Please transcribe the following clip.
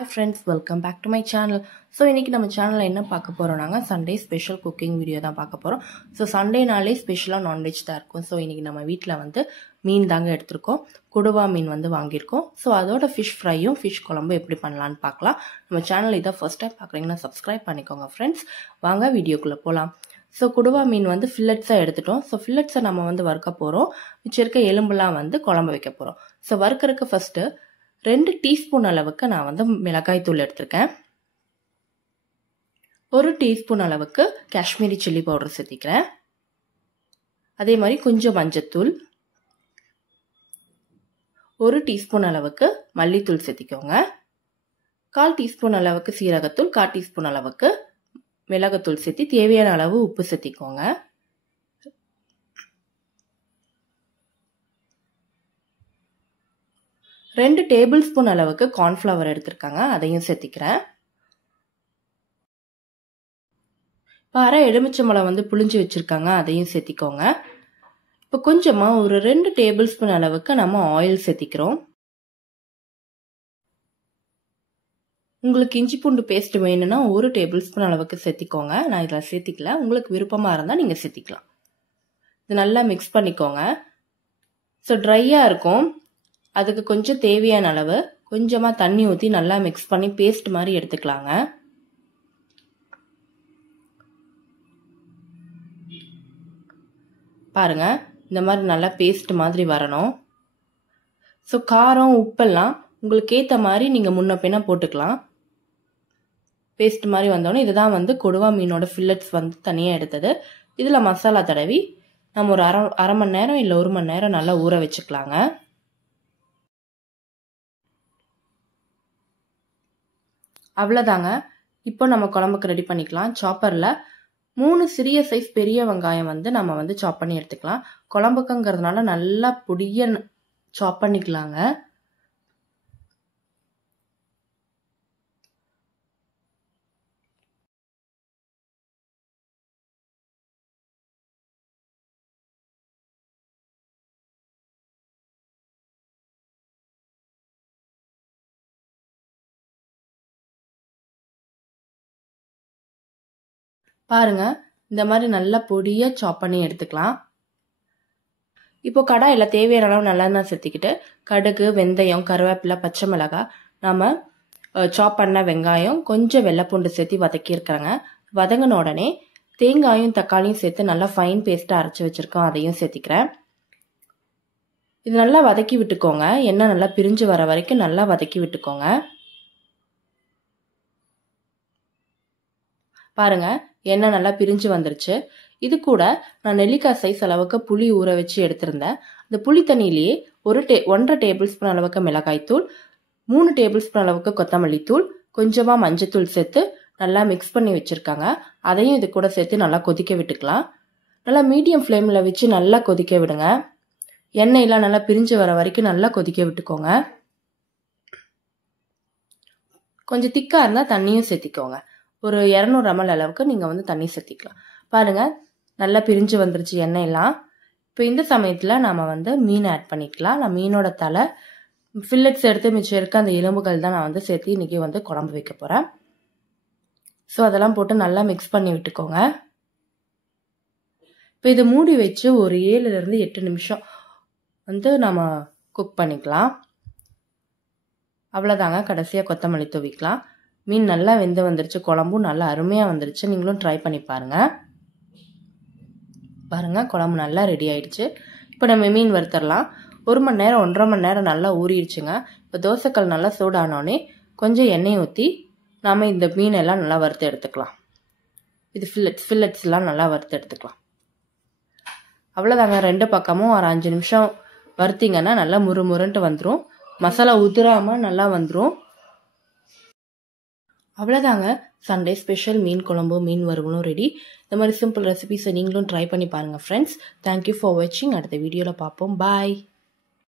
Hi friends, welcome back to my channel. So இன்னைக்கு நம்ம சேனல்ல என்ன பார்க்க போறோம்னாங்க சண்டே ஸ்பெஷல் குக்கிங் வீடியோ தான் பார்க்க போறோம். ஸோ சண்டேனாலே ஸ்பெஷலா நான்வெஜ் தான் இருக்கும். ஸோ இன்னைக்கு நம்ம வீட்டில் வந்து மீன் தாங்க எடுத்திருக்கோம். கொடுவா மீன் வந்து வாங்கியிருக்கோம். ஸோ அதோட ஃபிஷ் ஃப்ரையும் ஃபிஷ் குழம்பும் எப்படி பண்ணலான்னு பார்க்கலாம். நம்ம சேனல் இதை ஃபர்ஸ்ட் டைம் பார்க்குறீங்கன்னா சப்ஸ்கிரைப் பண்ணிக்கோங்க ஃப்ரெண்ட்ஸ். வாங்க வீடியோக்குள்ளே போகலாம். ஸோ கொடுவா மீன் வந்து ஃபில்லட்ஸாக எடுத்துட்டோம். ஸோ ஃபில்லட்ஸை நம்ம வந்து வறுக்க போகிறோம். மிச்சம் இருக்க எலும்புலாம் வந்து குழம்பு வைக்க போகிறோம். ஸோ வறுக்கிறதுக்கு ஃபர்ஸ்ட்டு 2 டீஸ்பூன் அளவுக்கு நான் வந்து மிளகாய் தூள் எடுத்திருக்கேன். 1 டீஸ்பூன் அளவுக்கு காஷ்மீரி சில்லி பவுடர் சேர்த்திக்கிறேன். அதே மாதிரி கொஞ்சம் மஞ்சத்தூள், 1 டீஸ்பூன் அளவுக்கு மல்லித்தூள் சேர்த்திக்கோங்க. 1/4 டீஸ்பூன் அளவுக்கு சீரகத்தூள், 1/4 டீஸ்பூன் அளவுக்கு மிளகுத்தூள் சேர்த்தி தேவையான அளவு உப்பு சேர்த்திக்கோங்க. ரெண்டு டேபிள் ஸ்பூன் அளவுக்கு கார்ன்ஃப்ளவர் எடுத்திருக்காங்க, அதையும் சேர்த்திக்கிறேன். இப்போ அரை எலுமிச்சம்பழம் வந்து புளிஞ்சு வச்சிருக்காங்க, அதையும் சேர்த்திக்கோங்க. இப்போ கொஞ்சமா ஒரு 2 டேபிள் ஸ்பூன் அளவுக்கு நம்ம ஆயில் சேர்த்திக்கிறோம். உங்களுக்கு இஞ்சி பூண்டு பேஸ்ட் வேணும்னா 1 டேபிள் ஸ்பூன் அளவுக்கு சேர்த்திக்கோங்க. நான் இதில் சேர்த்திக்கல, உங்களுக்கு விருப்பமாக இருந்தால் நீங்கள் சேர்த்திக்கலாம். இது நல்லா மிக்ஸ் பண்ணிக்கோங்க. ஸோ ட்ரையாக இருக்கும், அதுக்கு கொஞ்சம் தேவையான அளவு கொஞ்சமாக தண்ணி ஊற்றி நல்லா மிக்ஸ் பண்ணி பேஸ்ட் மாதிரி எடுத்துக்கலாங்க. பாருங்க, இந்த மாதிரி நல்லா பேஸ்ட் மாதிரி வரணும். ஸோ காரம் உப்பெல்லாம் உங்களுக்கு ஏற்ற மாதிரி நீங்கள் முன்ன பின்ன போட்டுக்கலாம். பேஸ்ட் மாதிரி வந்தோடனே இதுதான் வந்து கொடுவா மீனோட ஃபில்லட்ஸ் வந்து தனியாக எடுத்தது. இதில் மசாலா தடவி நம்ம ஒரு அரை மணி நேரம் இல்லை 1 மணி நேரம் நல்லா ஊற வச்சுக்கலாங்க. அவ்வளோதாங்க. இப்போ நம்ம குழம்புக்கு ரெடி பண்ணிக்கலாம். சாப்பரில் 3 சிறிய சைஸ் பெரிய வெங்காயம் வந்து நம்ம வந்து சாப் பண்ணி எடுத்துக்கலாம். குழம்புக்குங்கிறதுனால நல்லா பொடிய சாப் பண்ணிக்கலாங்க. பாருங்க, இந்த மாதிரி நல்லா பொடியா சாப் பண்ணி எடுத்துக்கலாம். இப்போ கடாயில் தேவையான அளவு நல்லெண்ணெய் சேர்த்திக்கிட்டு கடுகு, வெந்தயம், கருவேப்பிலை, பச்சை மிளகாய், நம்ம சாப் பண்ண வெங்காயம், கொஞ்சம் வெள்ளைப்பூண்டு சேர்த்து வதக்கியிருக்கிறேங்க. வதங்கின உடனே தேங்காயும் தக்காளியும் சேர்த்து நல்லா ஃபைன் பேஸ்ட்டாக அரைச்சி வச்சுருக்கோம், அதையும் சேர்த்திக்கிறேன். இது நல்லா வதக்கி விட்டுக்கோங்க. எண்ணெய் நல்லா பிரிஞ்சு வர வரைக்கும் நல்லா வதக்கி விட்டுக்கோங்க. பாருங்க, எண்ணெய் நல்லா பிரிஞ்சு வந்துருச்சு. இது கூட நான் நெல்லிக்காய் சைஸ் அளவுக்கு புளி ஊற வச்சு எடுத்திருந்தேன். அந்த புளி தண்ணியிலேயே 1.5 டேபிள் ஸ்பூன் அளவுக்கு மிளகாய்த்தூள், 3 டேபிள் ஸ்பூன் அளவுக்கு கொத்தமல்லி தூள், கொஞ்சமாக மஞ்சத்தூள் சேர்த்து நல்லா மிக்ஸ் பண்ணி வச்சுருக்காங்க. அதையும் இது கூட சேர்த்து நல்லா கொதிக்க விட்டுக்கலாம். நல்லா மீடியம் ஃப்ளேமில் வச்சு நல்லா கொதிக்க விடுங்க. எண்ணெயெல்லாம் நல்லா பிரிஞ்சு வர வரைக்கும் நல்லா கொதிக்க விட்டுக்கோங்க. கொஞ்சம் திக்காக இருந்தால் தண்ணியும் சேர்த்திக்கோங்க. ஒரு 200 ml அளவுக்கு நீங்கள் வந்து தண்ணி சேர்த்திக்கலாம். பாருங்கள், நல்லா பிரிஞ்சு வந்துருச்சு எண்ணெயெல்லாம். இப்போ இந்த சமயத்தில் நாம் வந்து மீன் ஆட் பண்ணிக்கலாம். நான் மீனோட தலை ஃபில்லட்ஸ் எடுத்து மிச்சம் இருக்க அந்த எலும்புகள் தான் நான் வந்து சேர்த்து இன்றைக்கி வந்து குழம்பு வைக்க போகிறேன். ஸோ அதெல்லாம் போட்டு நல்லா மிக்ஸ் பண்ணி விட்டுக்கோங்க. இப்போ இதை மூடி வச்சு ஒரு 7 to 8 நிமிஷம் வந்து நம்ம குக் பண்ணிக்கலாம். அவ்வளோதாங்க. கடைசியாக கொத்தமல்லி தூவிக்கலாம். மீன் நல்லா வெந்து வந்துருச்சு, குழம்பும் நல்லா அருமையாக வந்துருச்சு. நீங்களும் ட்ரை பண்ணி பாருங்கள். பாருங்கள், குழம்பு நல்லா ரெடி ஆயிடுச்சு. இப்போ நம்ம மீன் வறுத்தரலாம். 1 மணி நேரம் 1.5 மணி நேரம் நல்லா ஊறிடுச்சுங்க. இப்போ தோசைக்கல் நல்லா சூடானோடனே கொஞ்சம் எண்ணெய் ஊற்றி நாம் இந்த மீனெல்லாம் நல்லா வறுத்து எடுத்துக்கலாம். இது ஃபில்லட்ஸ்லாம் நல்லா வறுத்து எடுத்துக்கலாம். அவ்வளோதாங்க. 2 பக்கமும் ஒரு 5 நிமிஷம் வறுத்திங்கன்னா நல்லா முறுமுறுன்ட்டு வந்துடும். மசாலா உதிராமல் நல்லா வந்துடும். அவ்வளோதாங்க. சண்டே ஸ்பெஷல் மீன் குழம்பு, மீன் வறுவலும் ரெடி. இந்த மாதிரி சிம்பிள் ரெசிபிஸை நீங்களும் ட்ரை பண்ணி பாருங்கள் ஃப்ரெண்ட்ஸ். தேங்க்யூ ஃபார் வாட்சிங். அடுத்த வீடியோவில் பார்ப்போம். பாய்.